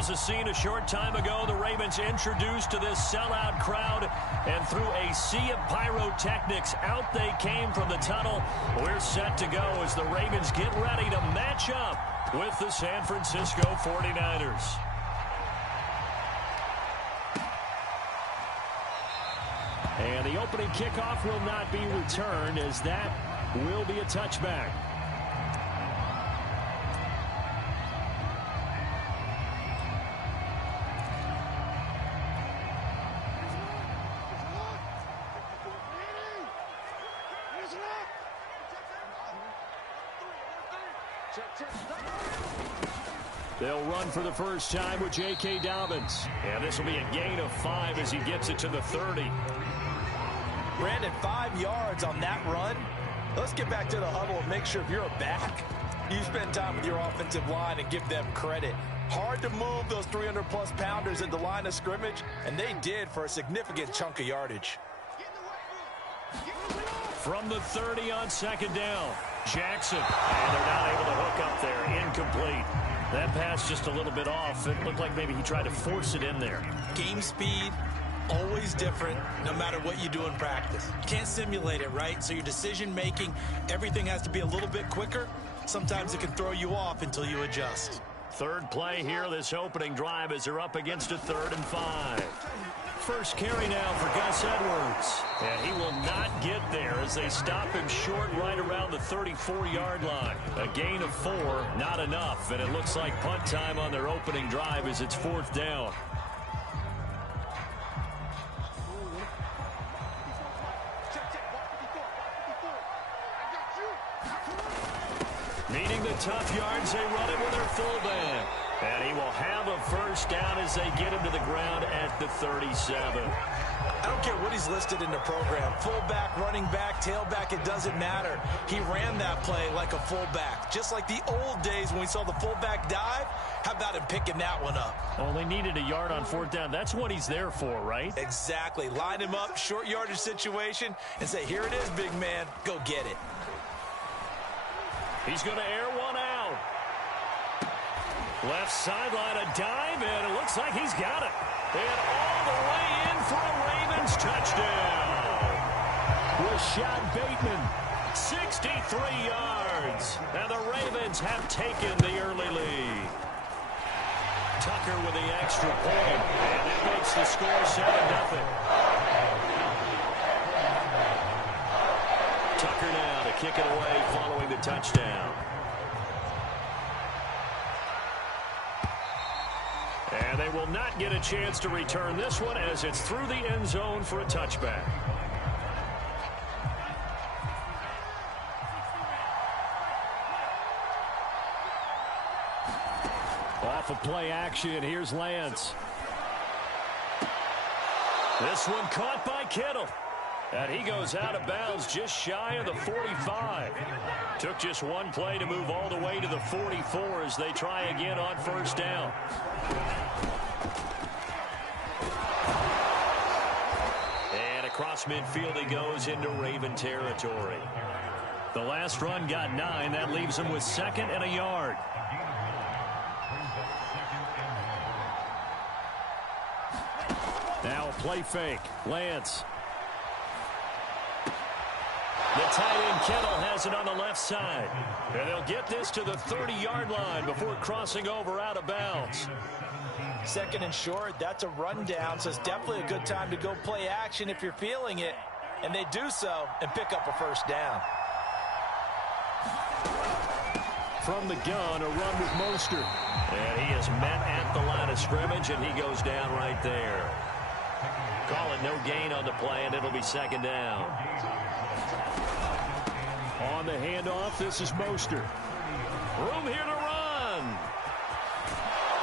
Here's a scene a short time ago. The Ravens introduced to this sellout crowd, and through a sea of pyrotechnics, out they came from the tunnel. We're set to go as the Ravens get ready to match up with the San Francisco 49ers. And the opening kickoff will not be returned, as that will be a touchback. They'll run for the first time with J.K. Dobbins. And this will be a gain of 5 as he gets it to the 30. Brandon, 5 yards on that run. Let's get back to the huddle and make sure if you're a back, you spend time with your offensive line and give them credit. Hard to move those 300-plus pounders at the line of scrimmage, and they did for a significant chunk of yardage. From the 30 on second down, Jackson. And they're not able to hook up there. Incomplete. That pass just a little bit off. It looked like maybe he tried to force it in there. Game speed, always different, no matter what you do in practice. You can't simulate it, right? So your decision-making, everything has to be a little bit quicker. Sometimes it can throw you off until you adjust. Third play here, this opening drive, as they're up against a 3rd and 5. First carry now for Gus Edwards. And he will not get there as they stop him short right around the 34-yard line. A gain of 4, not enough. And it looks like punt time on their opening drive as it's 4th down. Needing the tough yards, they run it with their fullback. And he will have a first down as they get him to the ground at the 37. I don't care what he's listed in the program. Fullback, running back, tailback, it doesn't matter. He ran that play like a fullback. Just like the old days when we saw the fullback dive. How about him picking that one up? Well, they needed a yard on 4th down. That's what he's there for, right? Exactly. Line him up, short yardage situation, and say, here it is, big man. Go get it. He's going to air one out. Left sideline, a dive, and it looks like he's got it. And all the way in for a Ravens touchdown. Rashad Bateman, 63 yards. And the Ravens have taken the early lead. Tucker with the extra point, and that makes the score 7-0. Tucker now to kick it away following the touchdown. And they will not get a chance to return this one as it's through the end zone for a touchback. Off of play action, here's Lance. This one caught by Kittle. And he goes out of bounds just shy of the 45. Took just one play to move all the way to the 44 as they try again on first down. And across midfield he goes into Raven territory. The last run got 9. That leaves him with 2nd and a yard. Now a play fake. Lance. The tight end Kittle has it on the left side. And they'll get this to the 30-yard line before crossing over out of bounds. 2nd and short, that's a rundown, so it's definitely a good time to go play action if you're feeling it. And they do so and pick up a first down. From the gun, a run with Mostert. And he is met at the line of scrimmage, and he goes down right there. Call it no gain on the play, and it'll be 2nd down. On the handoff, this is Mostert. Room here to run.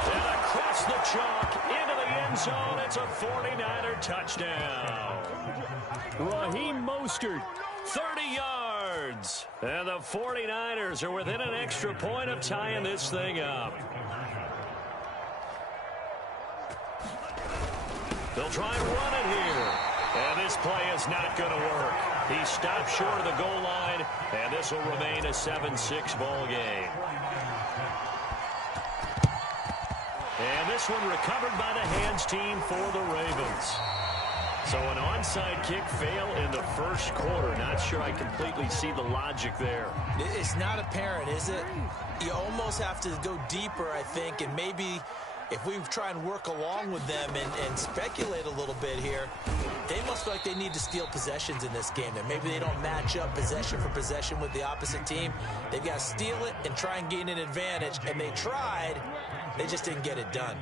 And across the chalk into the end zone. It's a 49er touchdown. Raheem Mostert, 30 yards. And the 49ers are within an extra point of tying this thing up. They'll try and run it here. And this play is not going to work. He stopped short of the goal line, and this will remain a 7-6 ball game. And this one recovered by the hands team for the Ravens. So an onside kick fail in the first quarter. Not sure I completely see the logic there. It's not apparent, is it? You almost have to go deeper, I think, and maybe if we try and work along with them and speculate a little bit here, they must feel like they need to steal possessions in this game. And maybe they don't match up possession for possession with the opposite team. They've got to steal it and try and gain an advantage. And they tried. They just didn't get it done.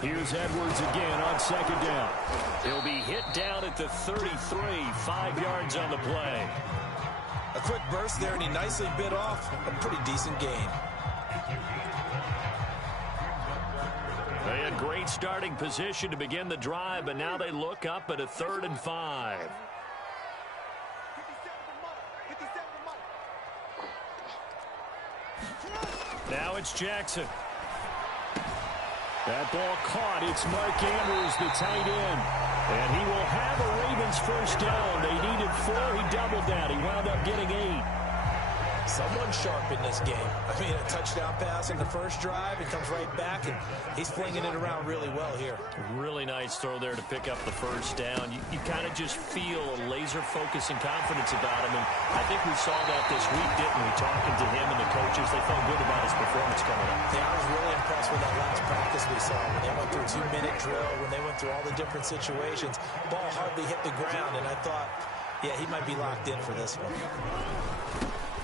Here's Edwards again on second down. He'll be hit down at the 33, 5 yards on the play. A quick burst there, and he nicely bit off a pretty decent gain. They had great starting position to begin the drive, but now they look up at a 3rd and 5. Now it's Jackson. That ball caught. It's Mark Andrews, the tight end. And he will have a Ravens first down. They needed 4. He doubled that. He wound up getting 8. Someone sharp in this game. I mean, a touchdown pass in the first drive. He comes right back, and he's flinging it around really well here. Really nice throw there to pick up the first down. You kind of just feel a laser focus and confidence about him. And I think we saw that this week, didn't we? Talking to him and the coaches, they felt good about his performance coming up. Yeah, I was really impressed with that last practice we saw. When they went through a 2-minute drill, when they went through all the different situations, ball hardly hit the ground. And I thought, yeah, he might be locked in for this one.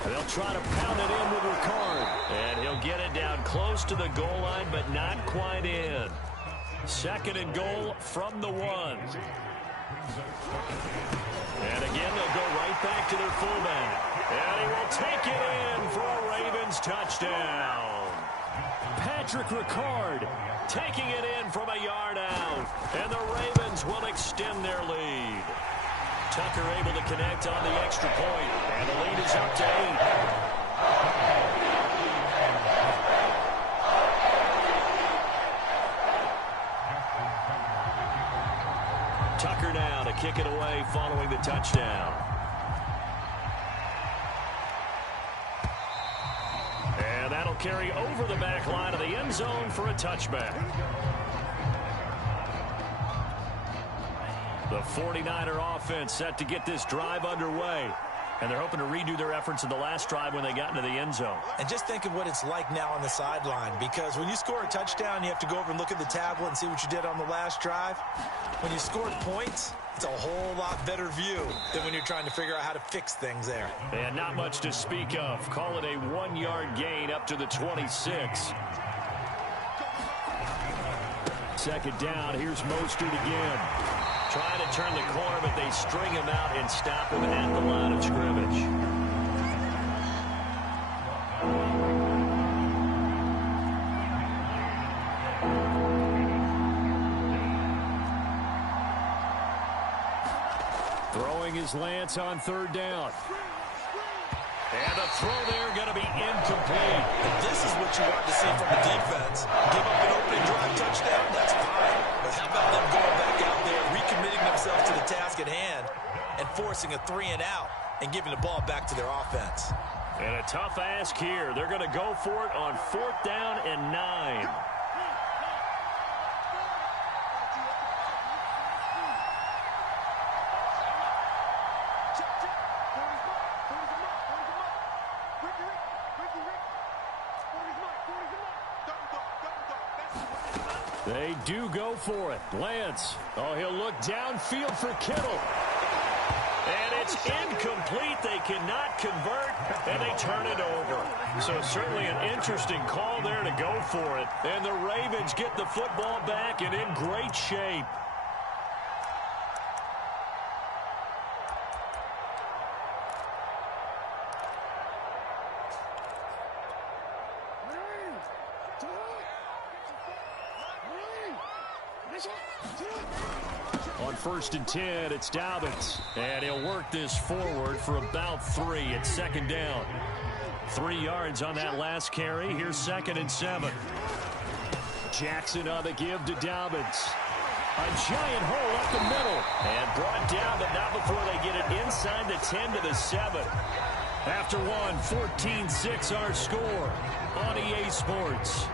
They'll try to pound it in with Ricard. And he'll get it down close to the goal line, but not quite in. 2nd and goal from the 1. And again, they'll go right back to their fullback. And he will take it in for a Ravens touchdown. Patrick Ricard taking it in from a yard out. And the Ravens will extend their lead. Tucker able to connect on the extra point, and the lead is up to 8. Tucker now to kick it away following the touchdown. And that'll carry over the back line of the end zone for a touchback. The 49er offense set to get this drive underway. And they're hoping to redo their efforts in the last drive when they got into the end zone. And just think of what it's like now on the sideline. Because when you score a touchdown, you have to go over and look at the tablet and see what you did on the last drive. When you scored points, it's a whole lot better view than when you're trying to figure out how to fix things there. And not much to speak of. Call it a 1-yard gain up to the 26. 2nd down. Here's Mostert again. Trying to turn the corner, but they string him out and stop him at the line of scrimmage. Throwing his Lance on 3rd down. And the throw there going to be incomplete. And this is what you want to see from the defense. Give up an opening drive touchdown, that's fine. But how about them going back out there, recommitting themselves to the task at hand, and forcing a 3-and-out and giving the ball back to their offense. And a tough ask here. They're going to go for it on 4th down and 9. They do go for it. Lance. Oh, he'll look downfield for Kittle. And it's incomplete. They cannot convert, and they turn it over. So certainly an interesting call there to go for it. And the Ravens get the football back and in great shape. On 1st and 10, it's Dobbins. And he'll work this forward for about 3 at 2nd down. 3 yards on that last carry. Here's 2nd and 7. Jackson on the give to Dobbins. A giant hole up the middle. And brought down, but not before they get it inside the 10 to the 7. After one, 14-6 our score on EA Sports.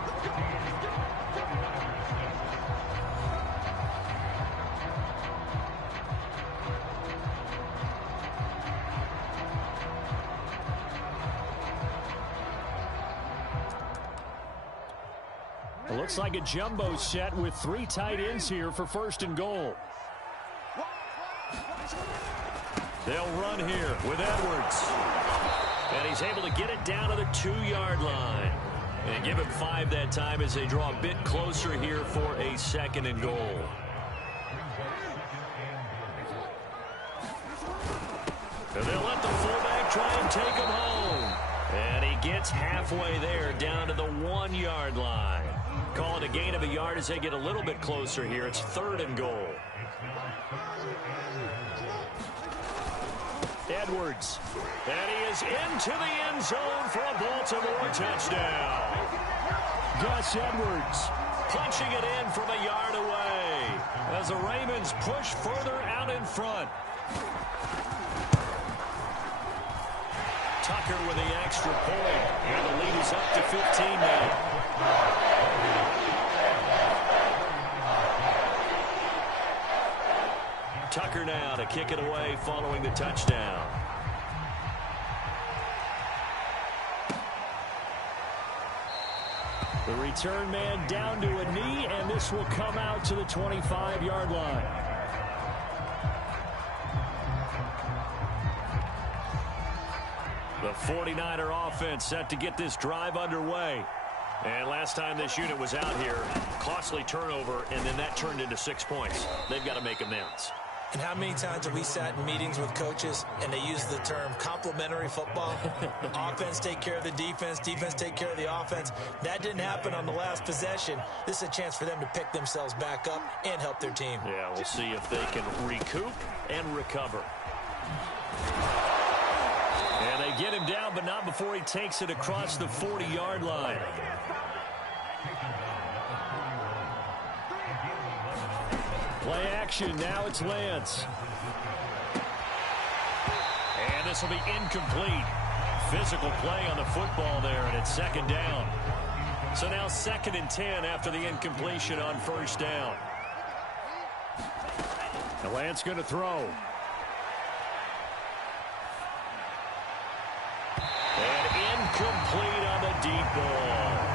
It looks like a jumbo set with 3 tight ends here for 1st and goal. They'll run here with Edwards. And he's able to get it down to the 2-yard line. And give him 5 that time as they draw a bit closer here for a 2nd and goal. And they'll let the fullback try and take him home. And he gets halfway there down to the 1-yard line. Call it a gain of a yard as they get a little bit closer here. It's 3rd and goal. Edwards. And he is into the end zone for a Baltimore touchdown. Gus Edwards punching it in from a yard away as the Ravens push further out in front. Tucker with the extra point. And the lead is up to 15 now. Tucker now to kick it away following the touchdown. The return man down to a knee, and this will come out to the 25-yard line. The 49er offense set to get this drive underway. And last time this unit was out here, costly turnover, and then that turned into 6 points. They've got to make amends. And how many times have we sat in meetings with coaches and they use the term complementary football? Offense take care of the defense, defense take care of the offense. That didn't happen on the last possession. This is a chance for them to pick themselves back up and help their team. Yeah, we'll see if they can recoup and recover. And they get him down, but not before he takes it across the 40-yard line. Play action. Now it's Lance. And this will be incomplete. Physical play on the football there, and it's 2nd down. So now 2nd and 10 after the incompletion on 1st down. Now Lance going to throw. And incomplete on the deep ball.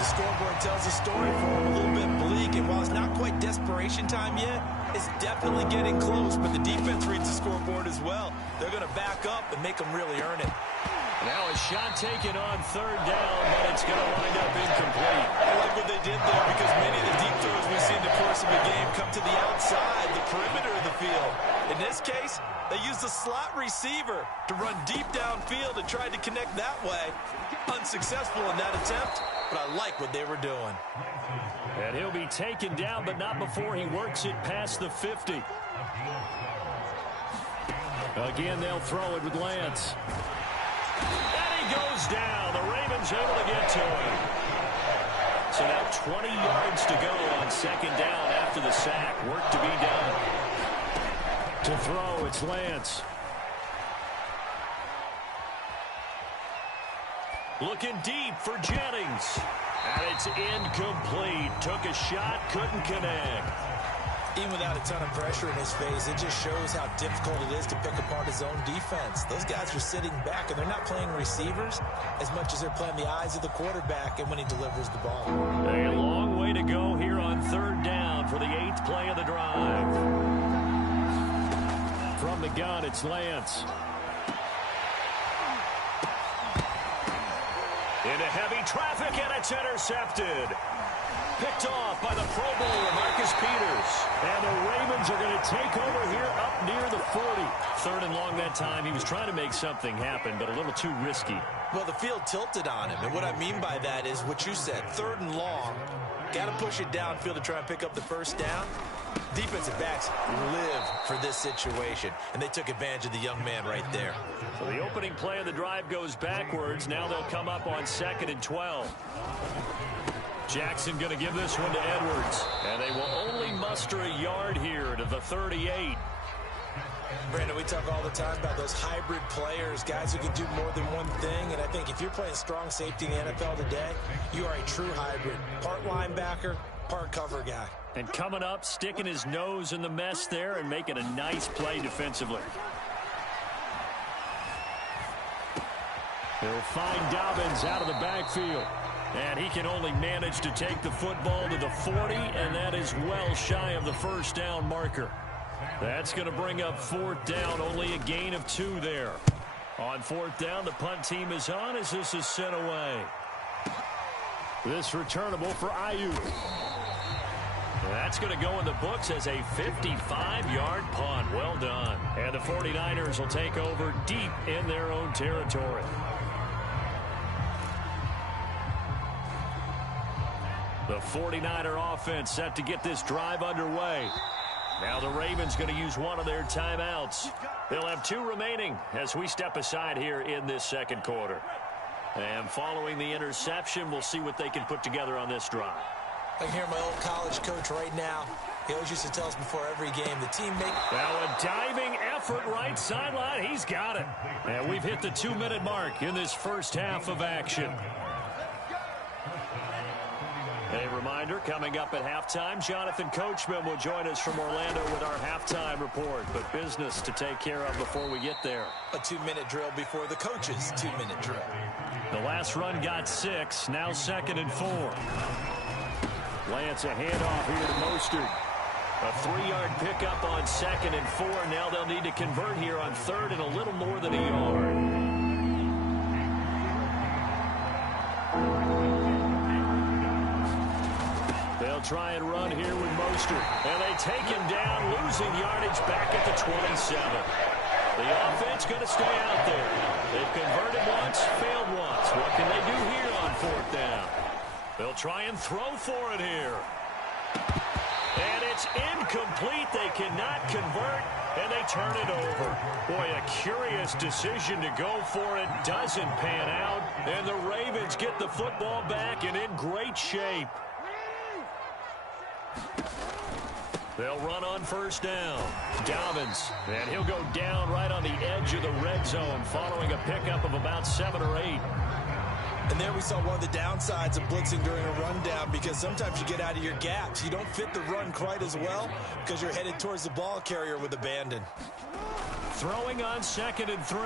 The scoreboard tells a story for him, a little bit bleak, and while it's not quite desperation time yet, it's definitely getting close, but the defense reads the scoreboard as well. They're going to back up and make them really earn it. Now a shot taken on 3rd down, but it's going to wind up incomplete. I like what they did there because many of the deep throws we see in the course of a game come to the outside, the perimeter of the field. In this case, they used the slot receiver to run deep downfield and tried to connect that way. Unsuccessful in that attempt, but I like what they were doing. And he'll be taken down, but not before he works it past the 50. Again, they'll throw it with Lance. And he goes down. The Ravens able to get to him. So now 20 yards to go on 2nd down after the sack. Work to be done. To throw, it's Lance. Looking deep for Jennings. And it's incomplete. Took a shot, couldn't connect. Even without a ton of pressure in his face, it just shows how difficult it is to pick apart his own defense. Those guys are sitting back, and they're not playing receivers as much as they're playing the eyes of the quarterback and when he delivers the ball. A long way to go here on 3rd down for the 8th play of the drive. From the gun, it's Lance. Into heavy traffic, and it's intercepted. Picked off by the Pro Bowler, Marcus Peters. And the Ravens are going to take over here up near the 40. 3rd and long that time. He was trying to make something happen, but a little too risky. Well, the field tilted on him, and what I mean by that is what you said, 3rd and long. Got to push it downfield to try and pick up the 1st down. Defensive backs live for this situation, and they took advantage of the young man right there. So the opening play of the drive goes backwards. Now they'll come up on 2nd and 12. Jackson going to give this one to Edwards. And they will only muster a yard here to the 38. Brandon, we talk all the time about those hybrid players, guys who can do more than one thing. And I think if you're playing strong safety in the NFL today, you are a true hybrid. Part linebacker, part cover guy. And coming up, sticking his nose in the mess there and making a nice play defensively. He'll find Dobbins out of the backfield. And he can only manage to take the football to the 40, and that is well shy of the first down marker. That's going to bring up fourth down, only a gain of 2 there. On fourth down, the punt team is on as this is sent away. This returnable for Ayuk. That's going to go in the books as a 55-yard punt. Well done. And the 49ers will take over deep in their own territory. The 49er offense set to get this drive underway. Now the Ravens going to use one of their timeouts. They'll have 2 remaining as we step aside here in this second quarter. And following the interception, we'll see what they can put together on this drive. I can hear my old college coach right now. He always used to tell us before every game, the team make... Now a diving effort right sideline. He's got it. And we've hit the 2-minute mark in this first half of action. A reminder, coming up at halftime, Jonathan Coachman will join us from Orlando with our halftime report. But business to take care of before we get there. A 2-minute drill before the coach's 2-minute drill. The last run got 6, now 2nd and 4. Lance a handoff here to Mostert. A 3-yard pickup on 2nd and 4. Now they'll need to convert here on 3rd and a little more than a yard. They'll try and run here with Mostert. And they take him down, losing yardage back at the 27. The offense going to stay out there. They've converted once, failed once. What can they do here on 4th down? They'll try and throw for it here. And it's incomplete. They cannot convert, and they turn it over. Boy, a curious decision to go for it. Doesn't pan out, and the Ravens get the football back and in great shape. They'll run on 1st down. Dobbins, and he'll go down right on the edge of the red zone following a pickup of about 7 or 8. And there we saw one of the downsides of blitzing during a rundown, because sometimes you get out of your gaps. You don't fit the run quite as well because you're headed towards the ball carrier with abandon. Throwing on 2nd and 3.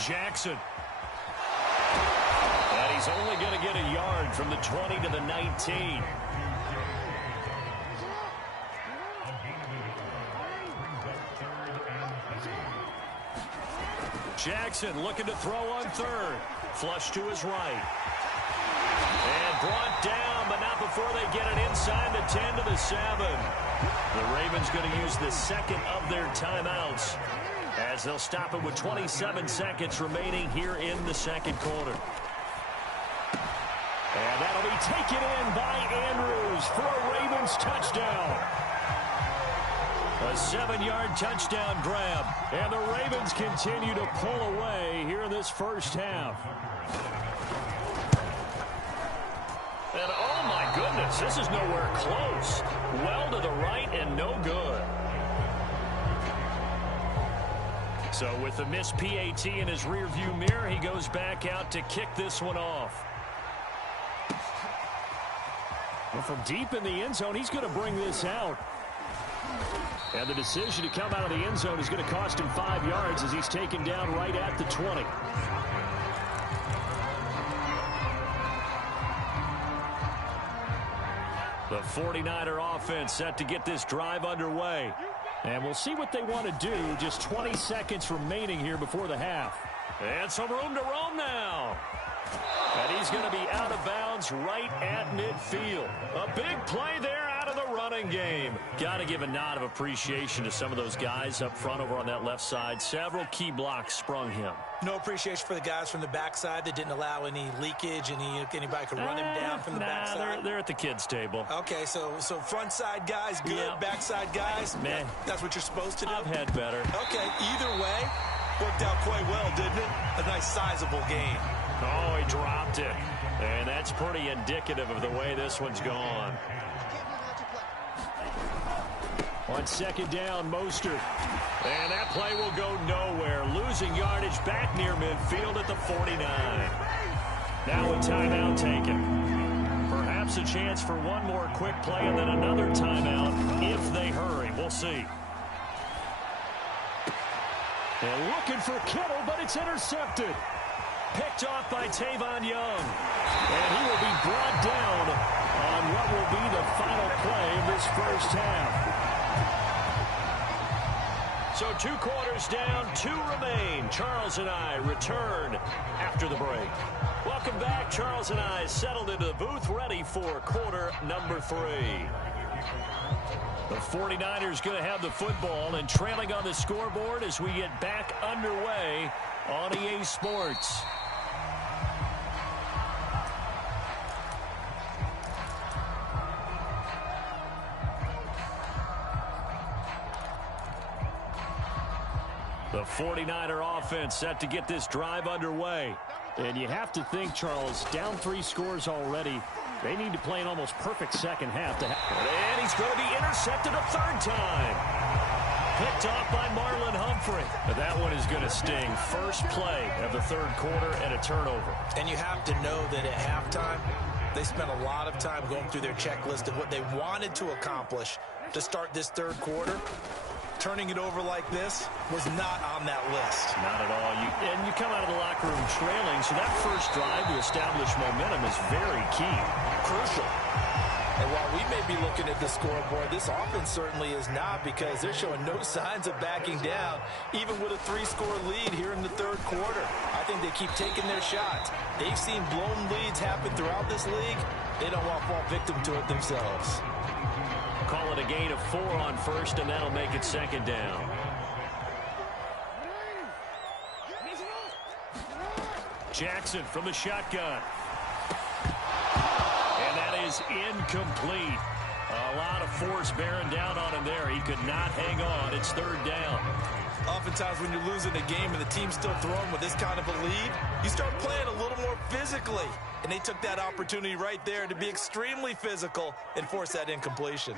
Jackson. And he's only going to get a yard from the 20 to the 19. Jackson looking to throw on 3rd. Flush to his right. And brought down, but not before they get it inside the 10 to the 7. The Ravens going to use the 2nd of their timeouts as they'll stop it with 27 seconds remaining here in the 2nd quarter. And that'll be taken in by Andrews for a Ravens touchdown. A 7-yard touchdown grab. And the Ravens continue to pull away here in this first half. And oh my goodness, this is nowhere close. Well to the right and no good. So with the missed PAT in his rearview mirror, he goes back out to kick this one off. Well, from deep in the end zone, he's going to bring this out. And the decision to come out of the end zone is going to cost him 5 yards as he's taken down right at the 20. The 49er offense set to get this drive underway. And we'll see what they want to do. Just 20 seconds remaining here before the half. And some room to roam now. And he's going to be out of bounds right at midfield. A big play there out of the running game. Got to give a nod of appreciation to some of those guys up front over on that left side. Several key blocks sprung him. No appreciation for the guys from the backside that didn't allow any leakage, anybody could run him down from the backside. They're at the kids' table. Okay, so front side guys good, yeah. Backside guys, man, that's what you're supposed to do? I've had better. Okay, either way, worked out quite well, didn't it? A nice sizable gain. Oh, he dropped it. And that's pretty indicative of the way this one's gone. On 2nd down, Mostert. And that play will go nowhere. Losing yardage back near midfield at the 49. Now a timeout taken. Perhaps a chance for one more quick play and then another timeout if they hurry. We'll see. And looking for Kittle, but it's intercepted. Picked off by Tavon Young. And he will be brought down on what will be the final play of this first half. So 2 quarters down, 2 remain. Charles and I return after the break. Welcome back. Charles and I settled into the booth, ready for quarter number 3. The 49ers going to have the football and trailing on the scoreboard as we get back underway on EA Sports. The 49er offense set to get this drive underway. And you have to think, Charles, down 3 scores already. They need to play an almost perfect second half. And he's going to be intercepted a 3rd time. Picked off by Marlon Humphrey. But that one is going to sting. First play of the 3rd quarter and a turnover. And you have to know that at halftime, they spent a lot of time going through their checklist of what they wanted to accomplish to start this 3rd quarter. Turning it over like this was not on that list. Not at all. And you come out of the locker room trailing, so that first drive to establish momentum is very key. Crucial. And while we may be looking at the scoreboard, this offense certainly is not, because they're showing no signs of backing down, even with a 3-score lead here in the 3rd quarter. I think they keep taking their shots. They've seen blown leads happen throughout this league. They don't want to fall victim to it themselves. Call it a gain of 4 on first, and that'll make it 2nd down. Jackson from the shotgun. And that is incomplete. A lot of force bearing down on him there. He could not hang on. It's 3rd down. Oftentimes when you're losing a game and the team's still throwing with this kind of a lead, you start playing a little more physically. And they took that opportunity right there to be extremely physical and force that incompletion.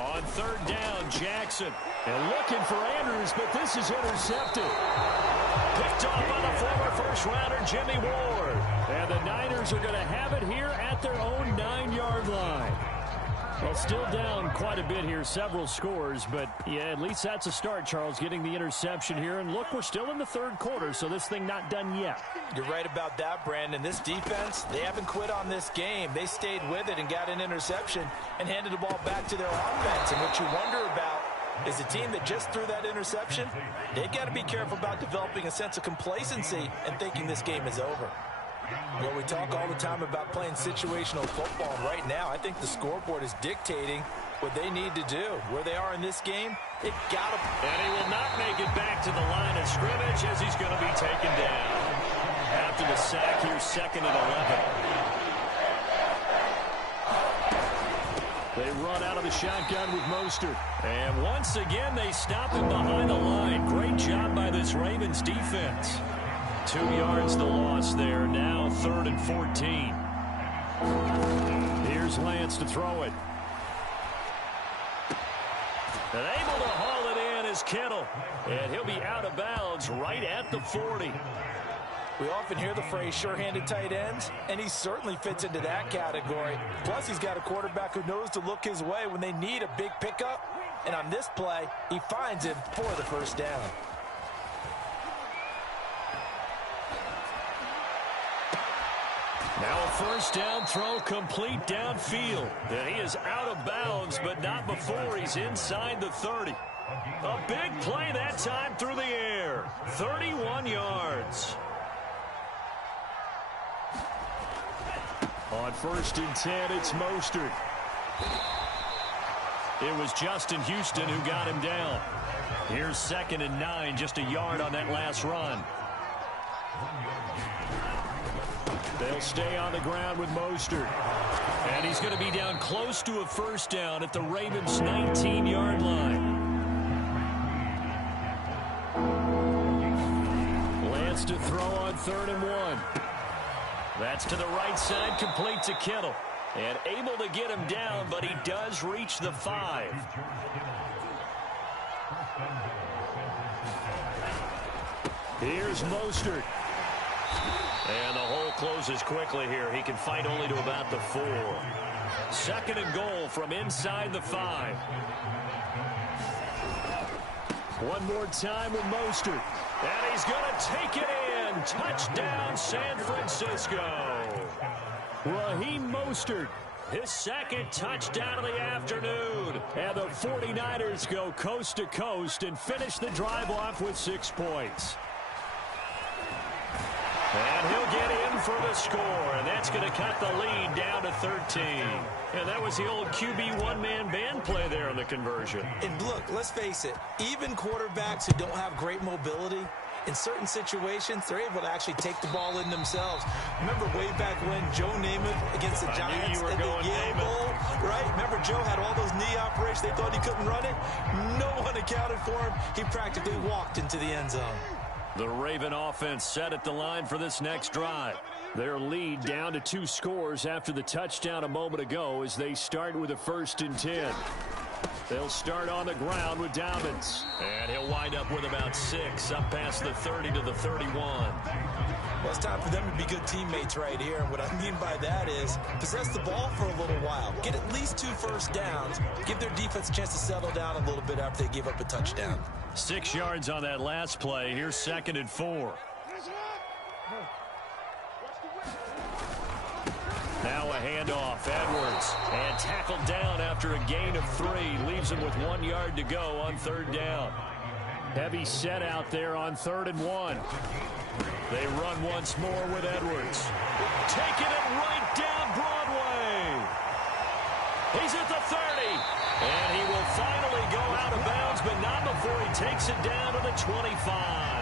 On 3rd down, Jackson. And looking for Andrews, but this is intercepted. Picked off by the former first-rounder, Jimmy Ward. And the Niners are going to have it here at their own 9-yard line. Well, still down quite a bit here, several scores, but yeah, at least that's a start, Charles, getting the interception here. And look, we're still in the 3rd quarter, so this thing not done yet. You're right about that, Brandon. This defense, they haven't quit on this game. They stayed with it and got an interception and handed the ball back to their offense. And what you wonder about is a team that just threw that interception, they've got to be careful about developing a sense of complacency and thinking this game is over. Well, we talk all the time about playing situational football, and right now I think the scoreboard is dictating what they need to do. Where they are in this game, it got to... And he will not make it back to the line of scrimmage as he's going to be taken down. After the sack here, 2nd and 11. They run out of the shotgun with Mostert. And once again, they stop him behind the line. Great job by this Ravens defense. 2 yards the loss there. Now 3rd and 14. Here's Lance to throw it. And able to haul it in is Kittle. And he'll be out of bounds right at the 40. We often hear the phrase sure-handed tight ends, and he certainly fits into that category. Plus, he's got a quarterback who knows to look his way when they need a big pickup. And on this play, he finds him for the 1st down. Now a 1st down throw complete downfield. And he is out of bounds, but not before he's inside the 30. A big play that time through the air. 31 yards. On 1st and 10, it's Mostert. It was Justin Houston who got him down. Here's 2nd and 9, just a yard on that last run. They'll stay on the ground with Mostert. And he's going to be down close to a 1st down at the Ravens' 19-yard line. Lance to throw on 3rd and 1. That's to the right side, complete to Kittle. And able to get him down, but he does reach the 5. Here's Mostert. And the hole closes quickly here. He can fight only to about the 4. 2nd and goal from inside the 5. One more time with Mostert. And he's going to take it in. one. Touchdown, San Francisco. Raheem Mostert, his second touchdown of the afternoon. And the 49ers go coast to coast and finish the drive off with 6 points. And he'll get in for the score, and that's going to cut the lead down to 13. And that was the old QB one-man band play there on the conversion. And look, let's face it, even quarterbacks who don't have great mobility, in certain situations, they're able to actually take the ball in themselves. Remember way back when Joe Namath against the Giants at the Yale Bowl, right? Remember Joe had all those knee operations. They thought he couldn't run it. No one accounted for him. He practically walked into the end zone. The Raven offense set at the line for this next drive. Their lead down to 2 scores after the touchdown a moment ago as they start with a 1st and 10. They'll start on the ground with Dobbins. And he'll wind up with about 6 up past the 30 to the 31. Well, it's time for them to be good teammates right here. And what I mean by that is possess the ball for a little while. Get at least 2 first downs. Give their defense a chance to settle down a little bit after they give up a touchdown. 6 yards on that last play. Here's 2nd and 4. Now a handoff. Edwards. And tackled down after a gain of 3. Leaves him with 1 yard to go on 3rd down. Heavy set out there on 3rd and 1. They run once more with Edwards. Taking it right down Broadway. He's at the 30. And he will finally go out of bounds, but not before he takes it down to the 25.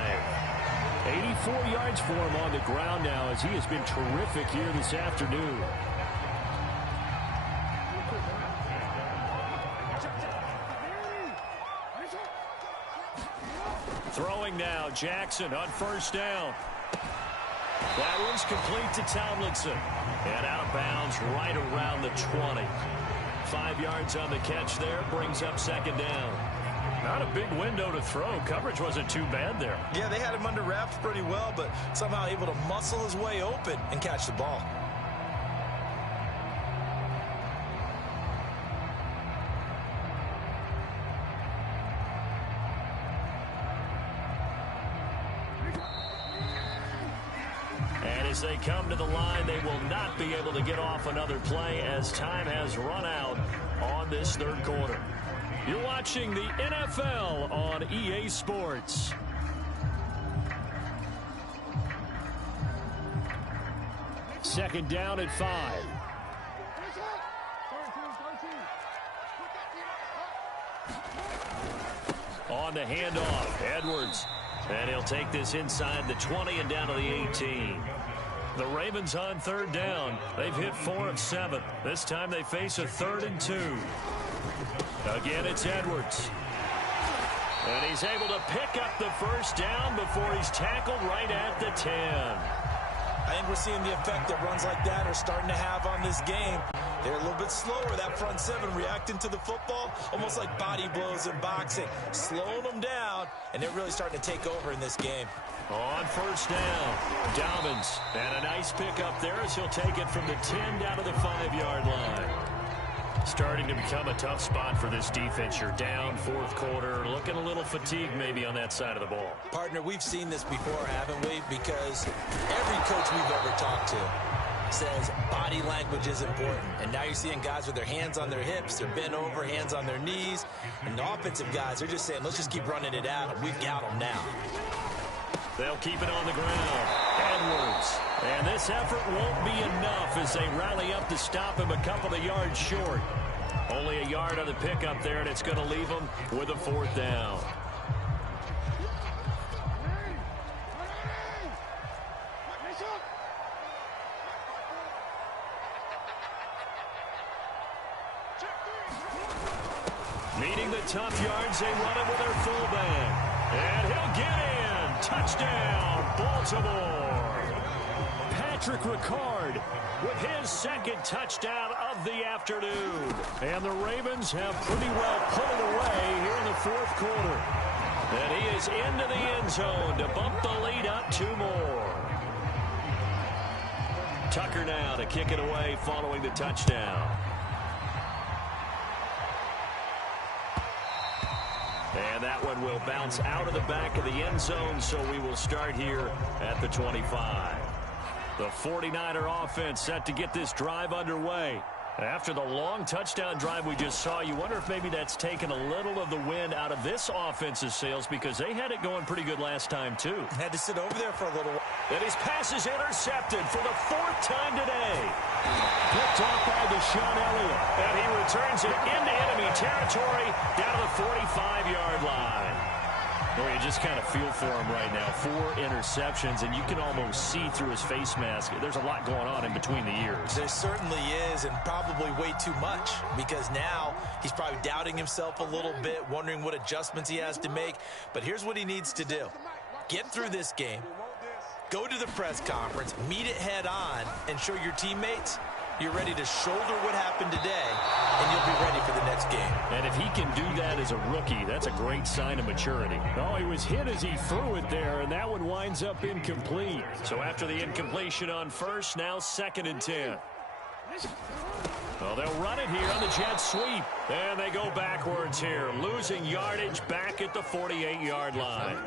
84 yards for him on the ground now as he has been terrific here this afternoon. Throwing now, Jackson on 1st down. That one's complete to Tomlinson. And out of bounds right around the 20. 5 yards on the catch there, brings up 2nd down. Not a big window to throw. Coverage wasn't too bad there. Yeah, they had him under wraps pretty well, but somehow able to muscle his way open and catch the ball. And as they come to the line, they will not be able to get off another play as time has run out on this 3rd quarter. You're watching the NFL on EA Sports. Second down at 5. On the handoff, Edwards. And he'll take this inside the 20 and down to the 18. The Ravens on 3rd down. They've hit 4 of 7. This time they face a 3rd and 2. Again, it's Edwards. And he's able to pick up the 1st down before he's tackled right at the 10. I think we're seeing the effect that runs like that are starting to have on this game. They're a little bit slower, that front 7 reacting to the football, almost like body blows in boxing, slowing them down, and they're really starting to take over in this game. On 1st down, Dobbins. And a nice pickup there as he'll take it from the 10 down to the 5-yard line. Starting to become a tough spot for this defense. You're down 4th quarter, looking a little fatigued maybe on that side of the ball. Partner, we've seen this before, haven't we? Because every coach we've ever talked to says body language is important. And now you're seeing guys with their hands on their hips, they're bent over, hands on their knees. And the offensive guys, they're just saying, let's just keep running it at them. We've got them now. They'll keep it on the ground. Edwards. And this effort won't be enough as they rally up to stop him a couple of yards short. Only a yard on the pickup there, and it's going to leave him with a 4th down. Needing the tough yards, they run it with their fullback. And he'll get in. Touchdown, Baltimore. Patrick Ricard with his 2nd touchdown of the afternoon. And the Ravens have pretty well put it away here in the 4th quarter. And he is into the end zone to bump the lead up 2 more. Tucker now to kick it away following the touchdown. And And that one will bounce out of the back of the end zone, so we will start here at the 25. The 49er offense set to get this drive underway. After the long touchdown drive we just saw, you wonder if maybe that's taken a little of the wind out of this offense's sails because they had it going pretty good last time, too. Had to sit over there for a little while. And his pass is intercepted for the 4th time today. Picked off by Deshaun Elliott. And he returns it into enemy territory down to the 45-yard line. Well, you just kind of feel for him right now. 4 interceptions, and you can almost see through his face mask. There's a lot going on in between the ears. There certainly is, and probably way too much, because now he's probably doubting himself a little bit, wondering what adjustments he has to make. But here's what he needs to do. Get through this game, go to the press conference, meet it head on, and show your teammates you're ready to shoulder what happened today, and you'll be ready for the next game. And if he can do that as a rookie, that's a great sign of maturity. Oh, he was hit as he threw it there, and that one winds up incomplete. So after the incompletion on first, now 2nd and 10. Well, they'll run it here on the jet sweep. And they go backwards here, losing yardage back at the 48-yard line.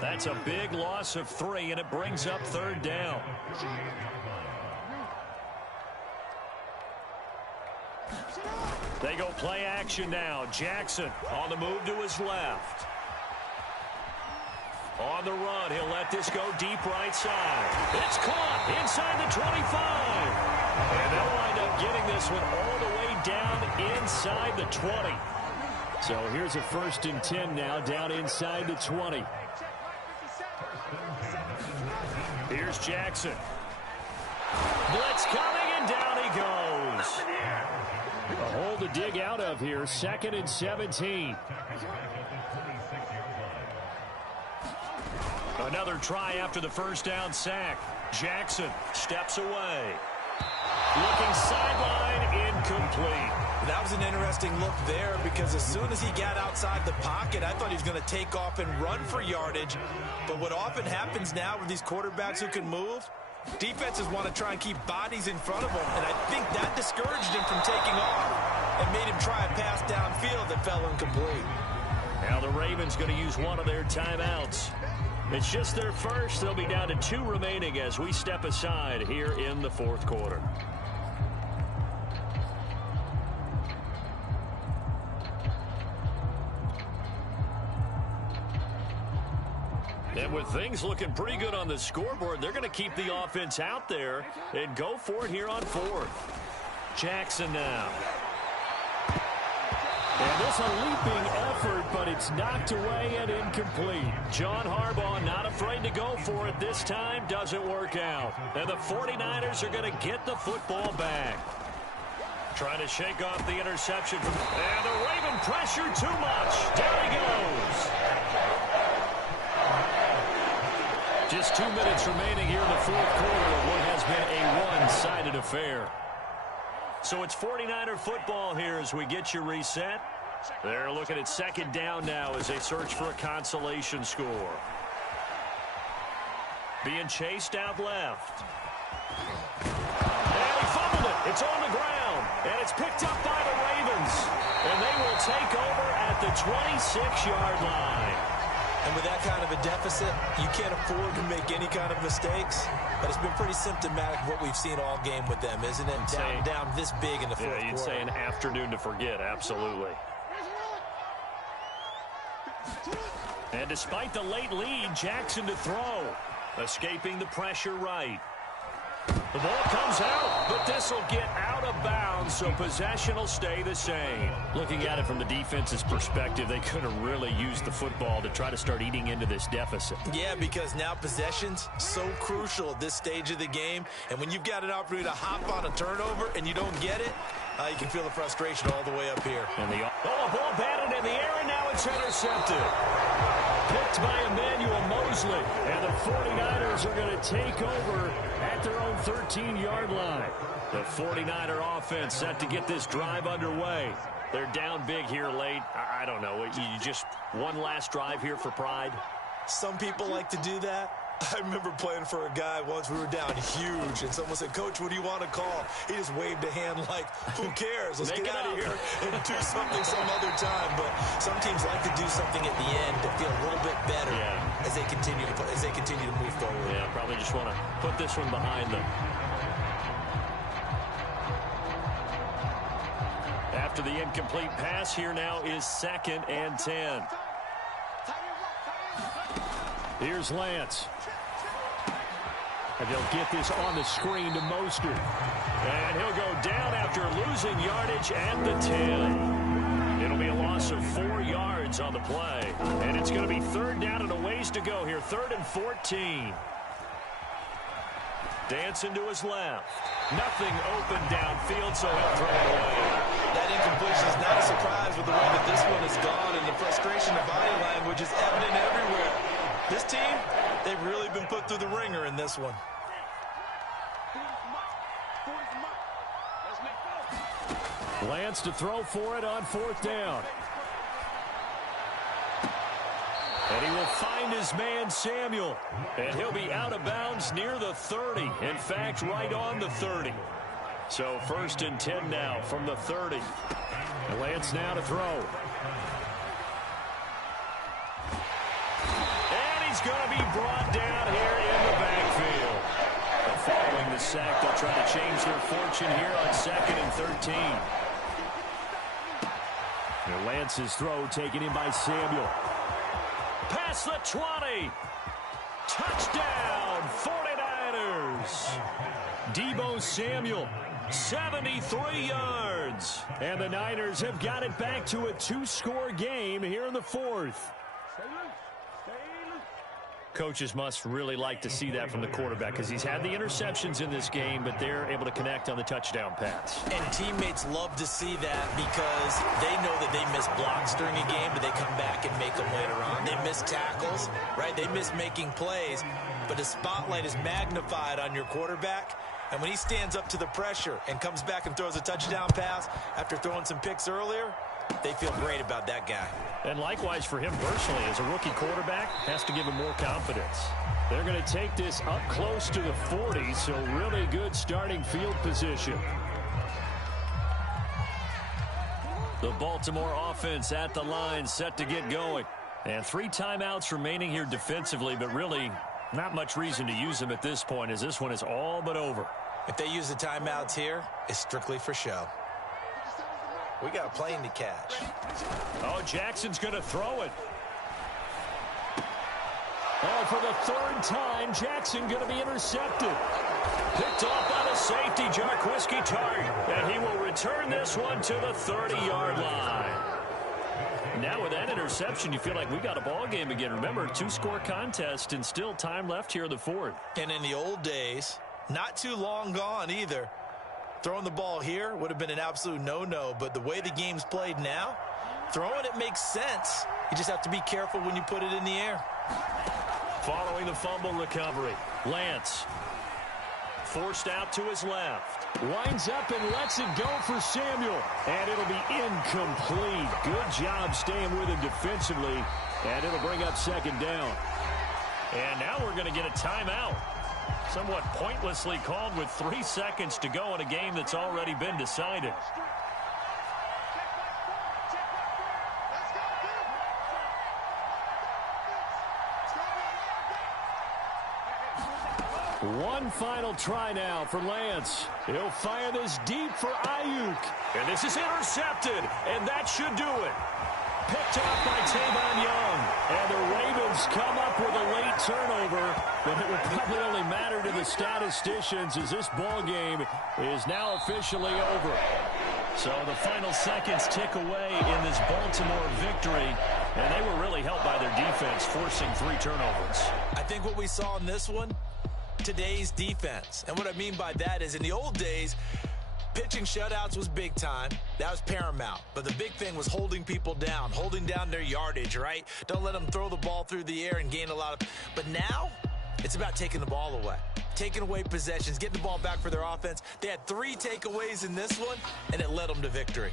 That's a big loss of 3, and it brings up 3rd down. They go play action now. Jackson on the move to his left. On the run, he'll let this go deep right side. It's caught inside the 25. And they'll wind up getting this one all the way down inside the 20. So here's a 1st and 10 now, down inside the 20. Here's Jackson. Blitz coming, and down he goes. A hole to dig out of here, 2nd and 17. Another try after the 1st down sack. Jackson steps away. Looking sideline, incomplete. That was an interesting look there because as soon as he got outside the pocket, I thought he was going to take off and run for yardage. But what often happens now with these quarterbacks who can move, defenses want to try and keep bodies in front of them, and I think that discouraged him from taking off and made him try a pass downfield that fell incomplete. Now the Ravens going to use one of their timeouts. It's just their first. They'll be down to 2 remaining as we step aside here in the 4th quarter. And with things looking pretty good on the scoreboard, they're going to keep the offense out there and go for it here on 4th. Jackson now. And this a leaping effort, but it's knocked away and incomplete. John Harbaugh not afraid to go for it this time. Doesn't work out. And the 49ers are going to get the football back. Trying to shake off the interception. And the Raven pressure too much. Down he goes. Just 2 minutes remaining here in the 4th quarter of what has been a one-sided affair. So it's 49er football here as we get you reset. They're looking at 2nd down now as they search for a consolation score. Being chased out left. And he fumbled it. It's on the ground. And it's picked up by the Ravens. And they will take over at the 26-yard line. And with that kind of a deficit, you can't afford to make any kind of mistakes. But it's been pretty symptomatic of what we've seen all game with them, isn't it? Down this big in the 4th quarter. Yeah, you'd say an afternoon to forget, absolutely. And despite the late lead, Jackson to throw. Escaping the pressure right. The ball comes out, but this will get out of bounds, so possession will stay the same. Looking at it from the defense's perspective, they could have really used the football to try to start eating into this deficit. Yeah, because now possession's so crucial at this stage of the game, and when you've got an opportunity to hop on a turnover and you don't get it, you can feel the frustration all the way up here. And a ball batted in the air, and now it's intercepted. Picked by Emmanuel Mosley, and the 49ers are going to take over at their own 13-yard line. The 49er offense set to get this drive underway. They're down big here late. I don't know. You just one last drive here for pride? Some people like to do that. I remember playing for a guy once. We were down huge, and someone said, "Coach, what do you want to call?" He just waved a hand like, "Who cares? Let's get out of here and do something some other time." But some teams like to do something at the end to feel a little bit better as they continue to move forward. Yeah, probably just want to put this one behind them. After the incomplete pass, here now is 2nd and 10. Here's Lance. And they'll get this on the screen to Mostert. And he'll go down after losing yardage at the 10. It'll be a loss of 4 yards on the play. And it's going to be 3rd down and a ways to go here. 3rd and 14. Dancing to his left. Nothing open downfield, so he'll throw it away. That incompletion is not a surprise with the way that this one has gone, and the frustration of body language is evident everywhere. This team, they've really been put through the ringer in this one. Lance to throw for it on 4th down. And he will find his man, Samuel. And he'll be out of bounds near the 30. In fact, right on the 30. So 1st and 10 now from the 30. And Lance now to throw. And he's going to be brought down here in the backfield. And following the sack, they'll try to change their fortune here on 2nd and 13. And Lance's throw taken in by Samuel. Past the 20. Touchdown, 49ers. Deebo Samuel, 73 yards. And the Niners have got it back to a 2-score game here in the 4th. Coaches must really like to see that from the quarterback because he's had the interceptions in this game, but they're able to connect on the touchdown pass. And teammates love to see that because they know that they miss blocks during a game, but they come back and make them later on. They miss tackles, right? They miss making plays, but the spotlight is magnified on your quarterback. And when he stands up to the pressure and comes back and throws a touchdown pass after throwing some picks earlier, they feel great about that guy. And likewise for him personally, as a rookie quarterback, has to give him more confidence. They're going to take this up close to the 40, so really good starting field position. The Baltimore offense at the line, set to get going. And 3 timeouts remaining here defensively, but really not much reason to use them at this point, as this one is all but over. If they use the timeouts here, it's strictly for show. We got a plane to catch. Oh, Jackson's going to throw it. Oh, for the 3rd time, Jackson going to be intercepted. Picked off by the safety, Jarquiski Tart. And he will return this one to the 30-yard line. Now with that interception, you feel like we got a ball game again. Remember, 2-score contest and still time left here in the 4th. And in the old days, not too long gone either, throwing the ball here would have been an absolute no-no, but the way the game's played now, throwing it makes sense. You just have to be careful when you put it in the air. Following the fumble recovery, Lance forced out to his left. Winds up and lets it go for Samuel. And it'll be incomplete. Good job staying with him defensively. And it'll bring up 2nd down. And now we're going to get a timeout. Somewhat pointlessly called with 3 seconds to go in a game that's already been decided. One final try now for Lance. He'll fire this deep for Ayuk. And this is intercepted, and that should do it. Picked off by Tavon Young. And the Ravens come up with a late turnover, but it will probably only matter to the statisticians as this ball game is now officially over. So the final seconds tick away in this Baltimore victory, and they were really helped by their defense, forcing 3 turnovers. I think what we saw in this one, today's defense. And what I mean by that is in the old days, pitching shutouts was big time. That was paramount. But the big thing was holding people down, holding down their yardage, right? Don't let them throw the ball through the air and gain a lot of... But now, it's about taking the ball away. Taking away possessions, getting the ball back for their offense. They had 3 takeaways in this one, and it led them to victory.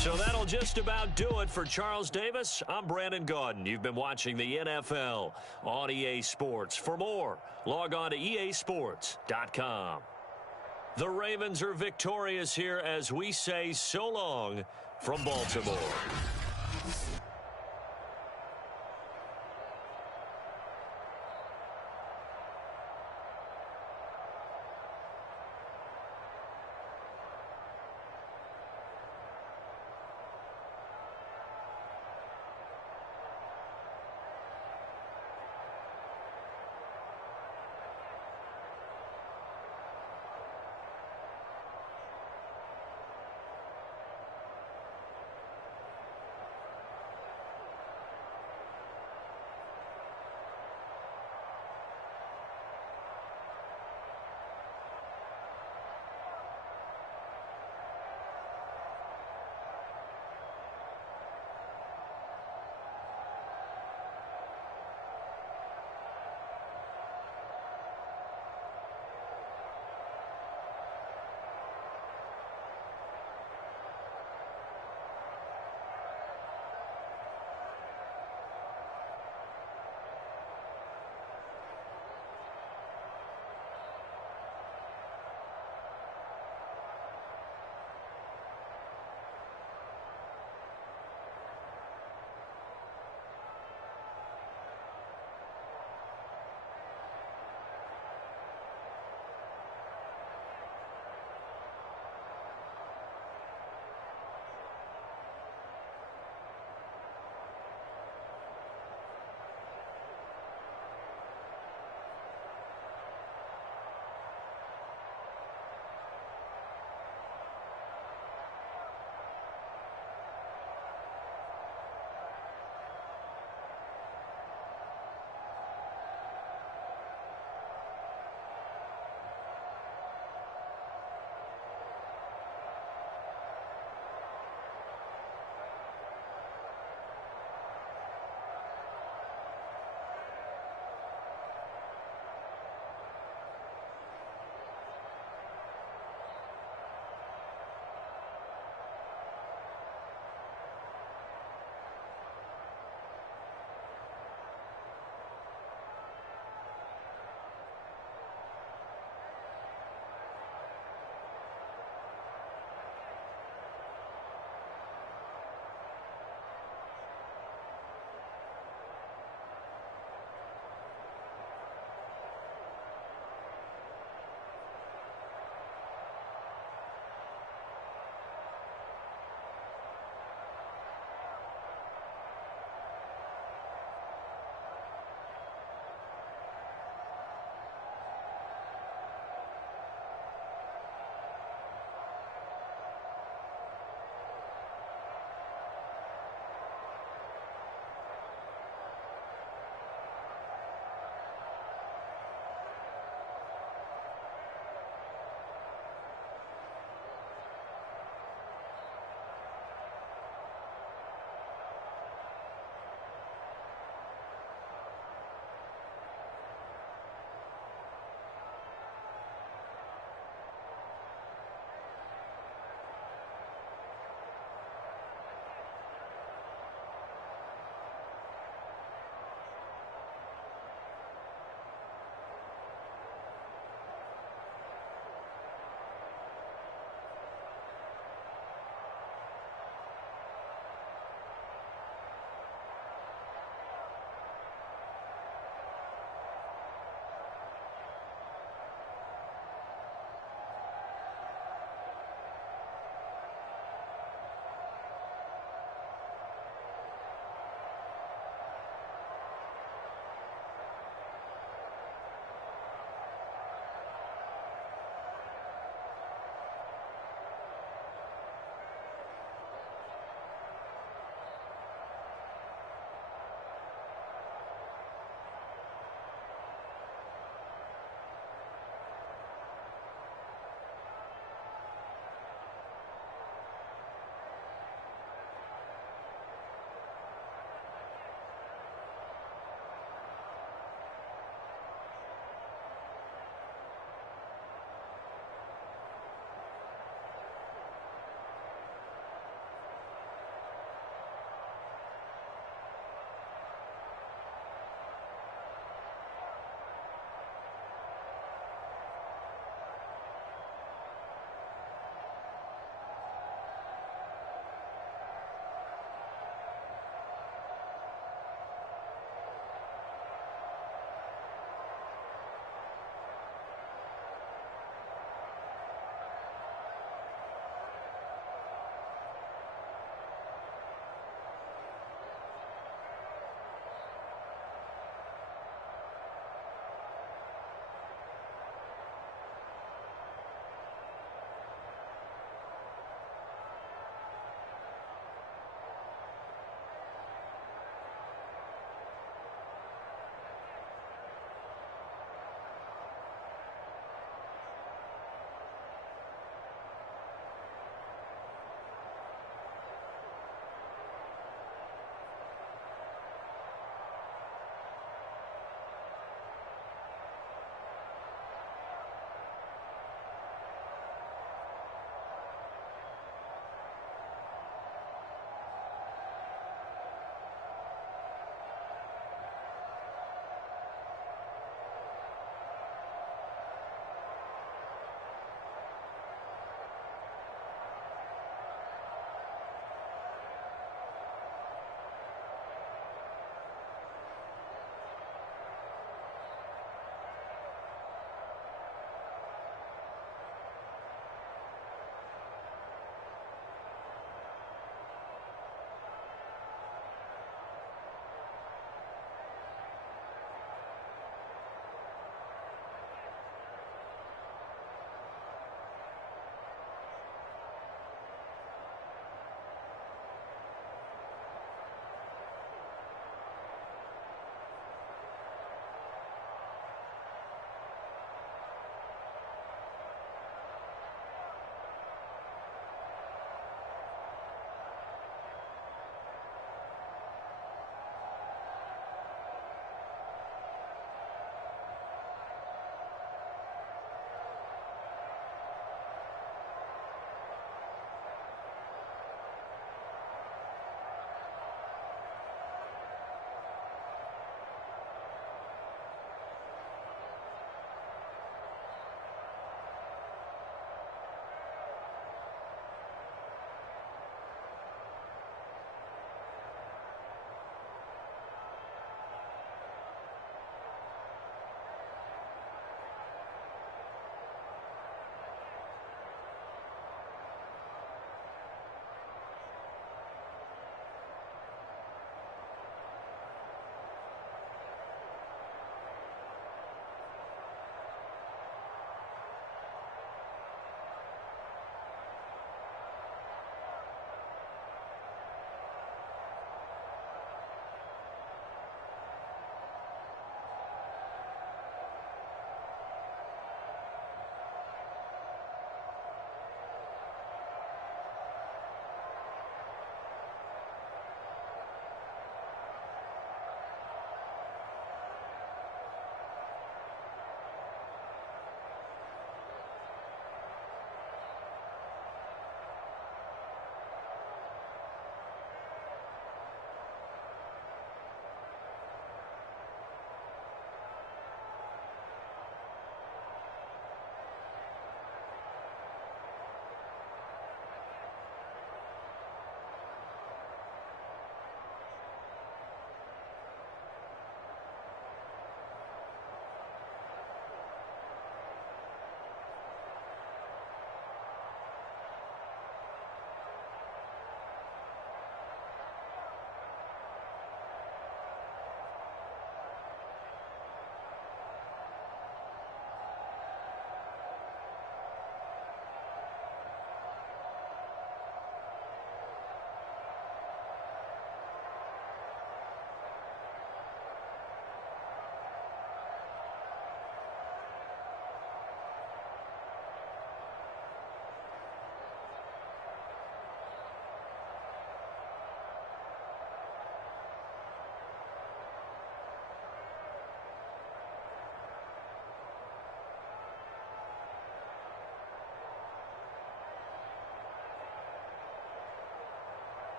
So that'll just about do it for Charles Davis. I'm Brandon Gaudin. You've been watching the NFL on EA Sports. For more, log on to easports.com. The Ravens are victorious here as we say so long from Baltimore.